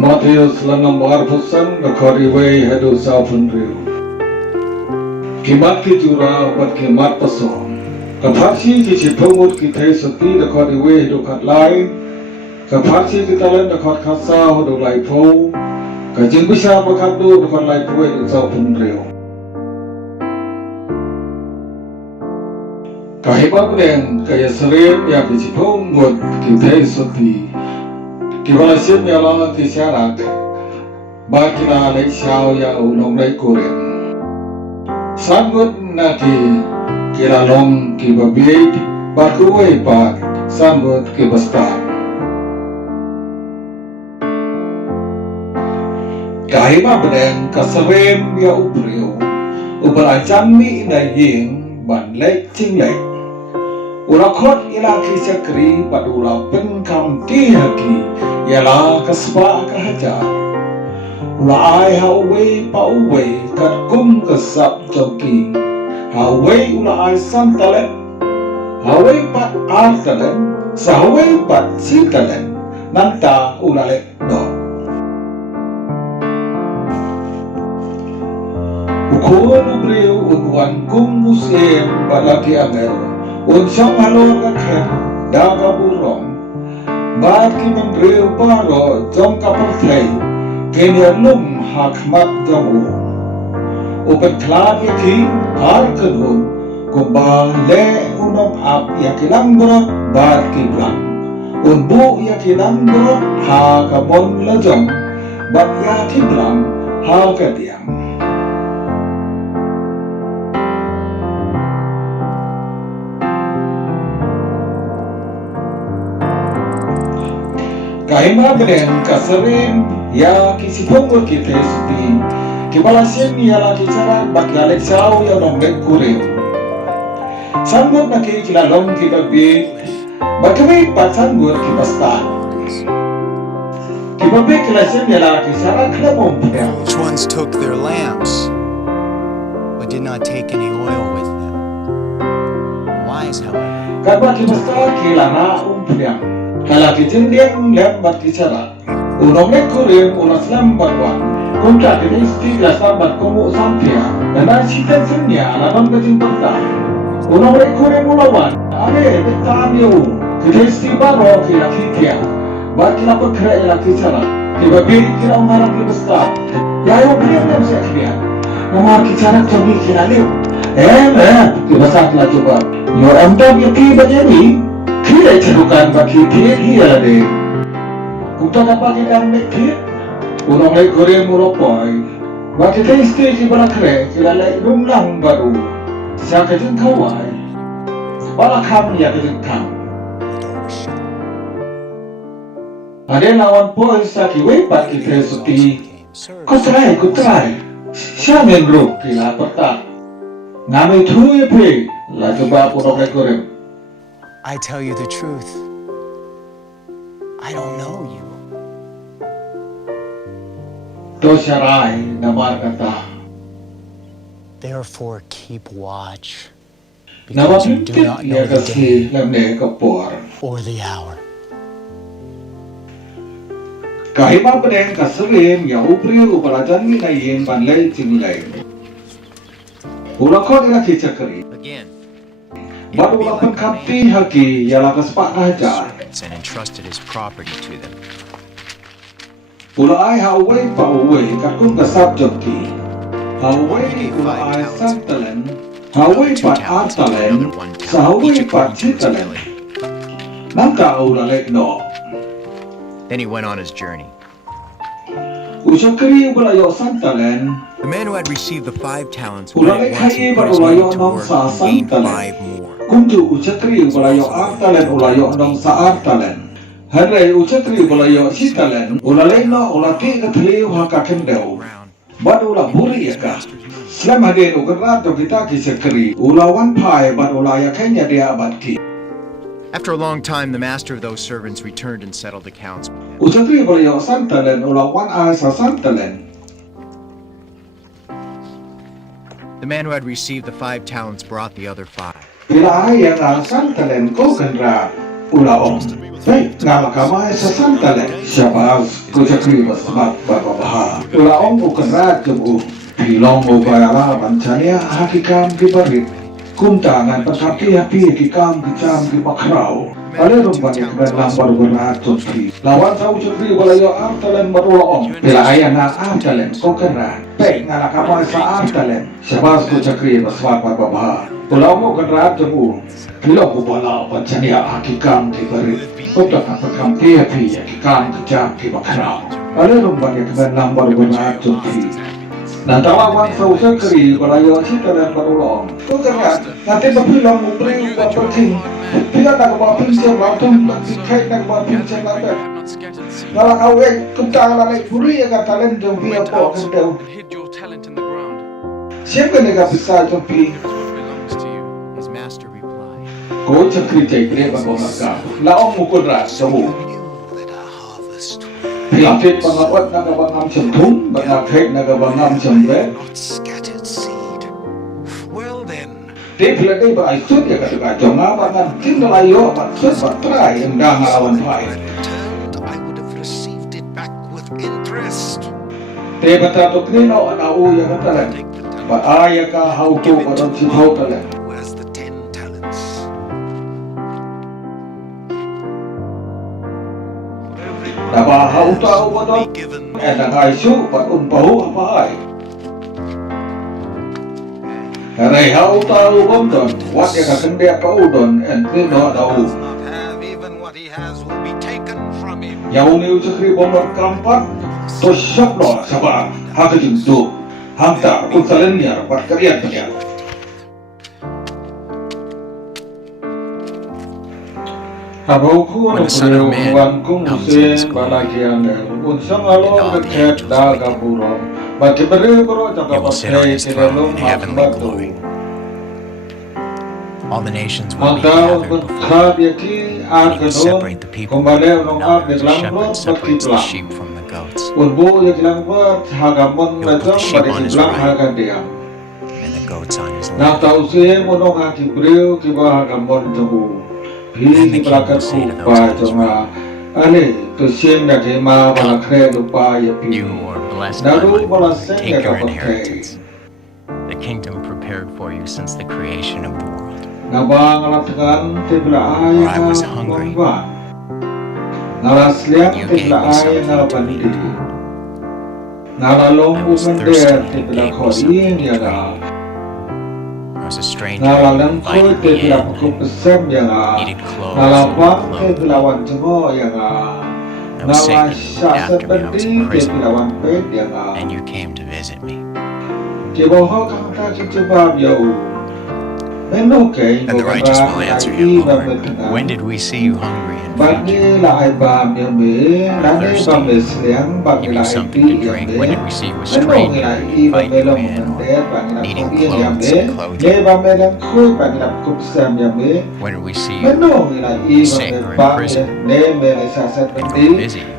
MATHEUS nomor pesan kekoriwe hadu safunriu. Kimat ki JURA buat kimat peson. Ke Pharshi ki shiphew ki theisotti kekoriwe hadu khatduh. Ke Pharshi ki talen dkhot Khasa hadu liang. Ke Jingbishar bakhatduh dkhot liang hadu safunriu. Kahibab den kaya serem ya ki shiphew ngut ki theisotti. Kiwalasim yala tisyarak bakila lek syau ya ulong lek kuren sangut naki kira long ki babit Bakhuid pat sangut ki bastan kahima beden kaserem ya ubriu ubalajan mi na ying ban lek ching lek urakot ila kisakri padula penkam tihaki ialah kespa kehajar ula ai hawai pauwai kat kum kesap joki hawai ula ai san talen hawai pat ar talen sahawai pat si talen nanta ula lek do ukun ubriu unwan kum muslim balaki angel unsang halor kakhen daga burong Baki menreu paro jom kaperthai kenya lum hakmat jamu upen khlad yaki har kedun kumba le unong ap yakilang borot baki blang unbu yakilang borot ha kabon lejong bat yaki blang ha kadiang kahima beden kaserim ya kisipong ki theisotti kibalasim ya la kicara bakyalek sau ya dong lek kurim sangut naki kilalong ki babit bakwe patsangur ki bastan kibabe kilasim ya la kicara klabom pya Which ones took their lamps but did not take any oil with them. Wise, however, kadwa ki bastan kilana pya Kala kijendiang lep bat kicara unong lek kurim unas lam batwan kumta kini istilah sabat komu samtia dan asisten senya laban kajing perta unong lek kurim ulawan ade betam yu kita istibaro kila kitia bat kila pekera ila kicara tiba biri kila umarang kibesta ya yo beriam dem sekalian nomor kicara cobi kila lep kibasa kila coba yo amdam yaki banyani Kira cerukan bagi kira deh. Untuk apa kita mikir? Unong lek goreng muropoi. Bagi kita istri bala kere kira lek rumlang baru. Siapa Jingthoh ay? Bala kami ya Jingthoh. Ada lawan poi saki wepat kita suti. Kutrai. Siapa mengruk kila pertak. Nami tuh pe. Lah coba unong lek goreng. I tell you the truth, I don't know you. Dosyarai namar kata. Therefore keep watch, because you do not know the day or the hour. Kahima beden kaserim ya upriu upalajan mi nayin panlay cimilay. Urakot ila kicakari. Baru lapan kapti haki ialah kesepak hajar. And entrusted his property to them. Pula ai hawai pauwai kakung kesap joki. Hawai pula ai san talen. Hawai pat ar talen. Sahawai pat si talen. Nangka ula lek no. Then he went on his journey. Usakri pula yo san talen. The man who had received the 5 talents Ula went lek at once hai and put baru his layo money to nong work sa and san gained talen. 5 more. Kuntu usakri ulayo ar talen ulayo nong sa ar talen. Hari usakri ulayo si talen ulalay no ulati katliu hakakendau. Bad ula buri ya ka. Slam hadin ugerat do kita kisakri ulawan pai bad ulaya kenya dia abad ki. After a long time, the master of those servants returned and settled accounts with him. Usakri ulayo san talen ulawan ay sa san talen. The man who had received the 5 talents brought the other 5. Bila ay yang san talen ko kendra ulaong. Baik, nga makamay sa santale, siya baz ko sa kribas mat bababaha. Ulaong ukanrat yung pilong o bayara bansanya hakikam kibarit. Kuntangan pagkapi-hapi kikam kicam kibakraw. Alerong banik na lang barugunat sutri. Lawan sa usutri walayo talen marulaong. Pila ayan na talen ko kanrat. Baik, nga nakamay sa talen, siya baz ko sa kribas mat bababaha. Ulaong ukanrat yung pilong o bala bansanya hakikam kibarit. Untuk apakah dia kikam kejam kibakrau. Alerong banik na lang barugunat sutri. Nantawawan sa usakri walayo sita dan barulong. Ko kanrat nanti mapilang mo pre bapating. Pila nagbapinsya lautong pagsikay nagbapinsya lautong. Nalakawek kuntang lalay puri ang talent yung via po kandaw. Siyempre nagapisa yung pi. Ko sakri chay pre bagong laong mo kunrat sa mo. Pilapit pangawat nagabangam siyang bangakit nagabangam siyang bed. Di pila di ba ay sud ya kadagado nga bangan tinalayo at sud patray ang dangalawan pay. Di ba tato knino ang auya ka talan? Baaya ka hauto ka doon si talan. Nabahaw tao ba doon? Eh nangayso, pag-unpaho apay. Karayhaw tao ba doon? Wat ya kakandiya pa doon, and nino daw. Yaw niyo sa kribong magkampat, to siyak no, saba, haka Jingthoh. Hamta, kung talen niya, pat karyan pa niya. Habaw ko When the Son of Man comes in his glory, dkht he will sit on his throne in heavenly glory. All the nations will be gathered before him, and he will separate the people from the shepherd separates the sheep from the goats. He will put the sheep on his right and the goats on his left. Then the king will say to those on his right, "You who are blessed by my word, take your inheritance, the kingdom prepared for you since the creation of the world. For I was hungry, and you gave me something to eat. I was thirsty, and you gave me something to drink. I was a stranger, and you invited me in. I needed clothes, and you clothed me. I was sick, and you looked after me. I was in prison, and you came to visit me." And the righteous will answer him, "Lord, when did we see you hungry and feed you? Thirsty, give you something to drink? When did we see you a stranger and invite you in, or needing clothes and clothe you? When did we see you sick or in prison and go visit you?"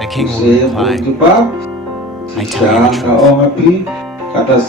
The king will reply, "I tell you the truth. Whatever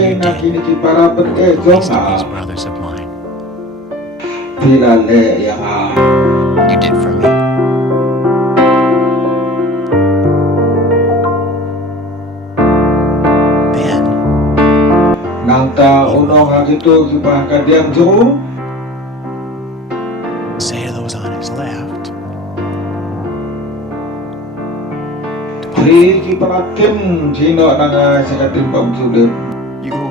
you did for the least of these brothers of mine, you did for me." Then say to those on his left, "You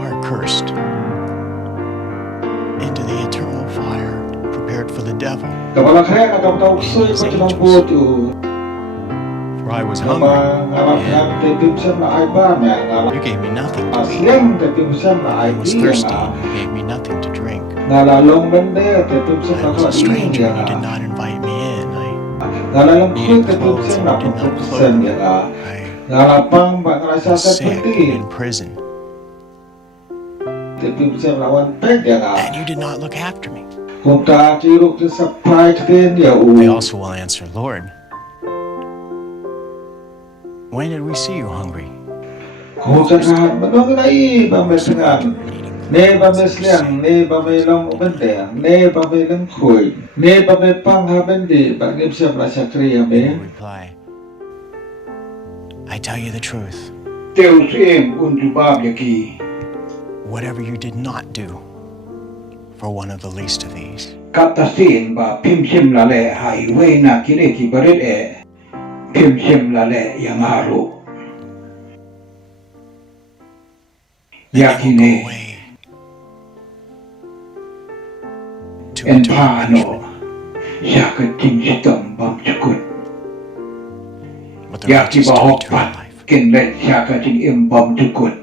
are cursed into the eternal fire prepared for the devil and his angels. For I was hungry, and you gave me nothing to eat. I was thirsty, and you gave me nothing to drink. I was a stranger, and you did not invite me in. I needed clothes, and you did not clothe me. I was sick and in prison, and you did not look after me." They also will answer, "Lord, when did we see you hungry, needing Ne ba mes liang, ne ba me long bende, ne ba me lang khoi, ne ba me pang ha bende, ba nip siap la sakri ya He will me. reply, I tell you the truth. Teu siem untu bab yaki. Whatever you did not do for one of the least of these, Kata sin ba Phim sim la le hai we na kire ki barit e. Phim sim la le yang haru. then you will go Yakine away to en eternal pa no. punishment. Siya ka ting sitam bam cukut. But the Yaki righteous ba to hok eternal pat. life. Kin le siya ka ting im bam cukut.